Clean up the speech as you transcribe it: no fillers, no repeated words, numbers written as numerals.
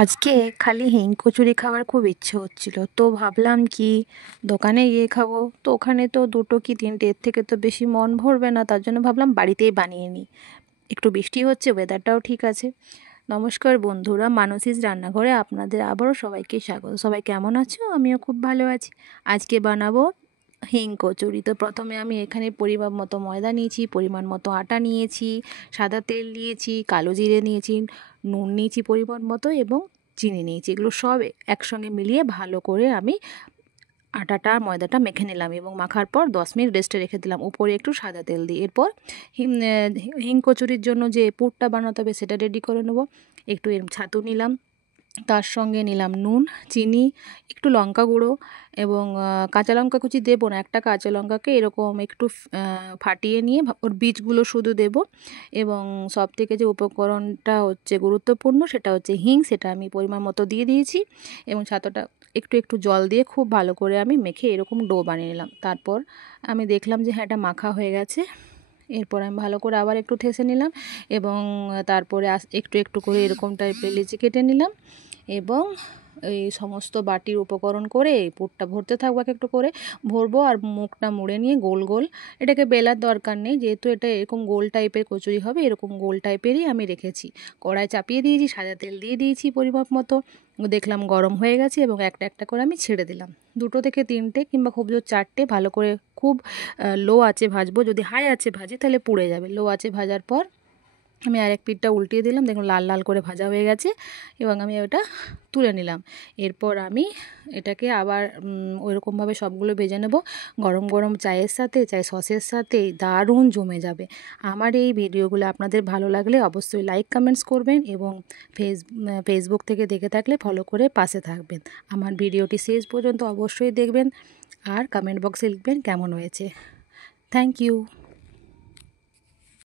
আজকে খালি হিং কচুরি খাওয়ার খুব ইচ্ছে হচ্ছিল, তো ভাবলাম কি দোকানে গিয়ে খাবো। তো ওখানে তো দুটো কি তিনটে, এর থেকে তো বেশি মন ভরবে না, তার জন্য ভাবলাম বাড়িতেই বানিয়ে নিই। একটু বৃষ্টি হচ্ছে, ওয়েদারটাও ঠিক আছে। নমস্কার বন্ধুরা, মানসীর রান্নাঘরে আপনাদের আবারও সবাইকে স্বাগত। সবাই কেমন আছো? আমিও খুব ভালো আছি। আজকে বানাবো হিং কচুরি। তো প্রথমে আমি এখানে পরিমাণ মতো ময়দা নিয়েছি, পরিমাণ মতো আটা নিয়েছি, সাদা তেল নিয়েছি, কালো জিরে নিয়েছি, নুন নিয়েছি পরিমাণ মতো এবং চিনি নিয়েছি। এগুলো সব একসঙ্গে মিলিয়ে ভালো করে আমি আটাটা ময়দাটা মেখে নিলাম এবং মাখার পর 10 মিনিট রেস্টে রেখে দিলাম, উপরে একটু সাদা তেল দিয়ে। এরপর হিং কচুরির জন্য যে পুরটা বানাতে হবে সেটা রেডি করে নেব। একটু ছাতু নিলাম, তার সঙ্গে নিলাম নুন, চিনি, একটু লঙ্কা গুঁড়ো এবং কাঁচা লঙ্কা কুচি দেবো না, একটা কাঁচা লঙ্কাকে এরকম একটু ফাটিয়ে নিয়ে ওর বীজগুলো শুধু দেব। এবং সবথেকে যে উপকরণটা হচ্ছে গুরুত্বপূর্ণ সেটা হচ্ছে হিং, সেটা আমি পরিমাণ মতো দিয়ে দিয়েছি এবং ছাতুটা একটু একটু জল দিয়ে খুব ভালো করে আমি মেখে এরকম ডো বানিয়ে নিলাম। তারপর আমি দেখলাম যে হ্যাঁ, এটা মাখা হয়ে গেছে। এরপর আমি ভালো করে আবার একটু ঠেসে নিলাম এবং তারপরে একটু একটু করে এরকম টাইপের লিচি কেটে নিলাম এবং এই সমস্ত বাটির উপকরণ করে এই পুরটা ভরতে থাকবো, এক একটু করে ভরবো আর মুখটা মুড়ে নিয়ে গোল গোল, এটাকে বেলার দরকার নেই যেহেতু এটা এরকম গোল টাইপের কচুরি হবে, এরকম গোল টাইপেরই আমি রেখেছি। কড়াই চাপিয়ে দিয়েছি, সাদা তেল দিয়ে দিয়েছি পরিমাপ মতো, দেখলাম গরম হয়ে গেছে এবং একটা একটা করে আমি ছেড়ে দিলাম। দুটো থেকে তিনটে কিংবা খুব জোর চারটে ভালো করে খুব লো আঁচে ভাজবো, যদি হাই আঁচে ভাজি তাহলে পুড়ে যাবে। লো আঁচে ভাজার পর আমি আরেক পিঠটা উল্টিয়ে দিলাম, দেখুন লাল লাল করে ভাজা হয়ে গেছে এবং আমি ওটা তুলে নিলাম। এরপর আমি এটাকে আবার ওইরকমভাবে সবগুলো ভেজে নেব। গরম গরম চায়ের সাথে, চাই সসের সাথে দারুণ জমে যাবে। আমার এই ভিডিওগুলো আপনাদের ভালো লাগলে অবশ্যই লাইক কমেন্টস করবেন এবং ফেসবুক থেকে দেখে থাকলে ফলো করে পাশে থাকবেন। আমার ভিডিওটি শেষ পর্যন্ত অবশ্যই দেখবেন আর কমেন্ট বক্সে লিখবেন কেমন হয়েছে। Thank you.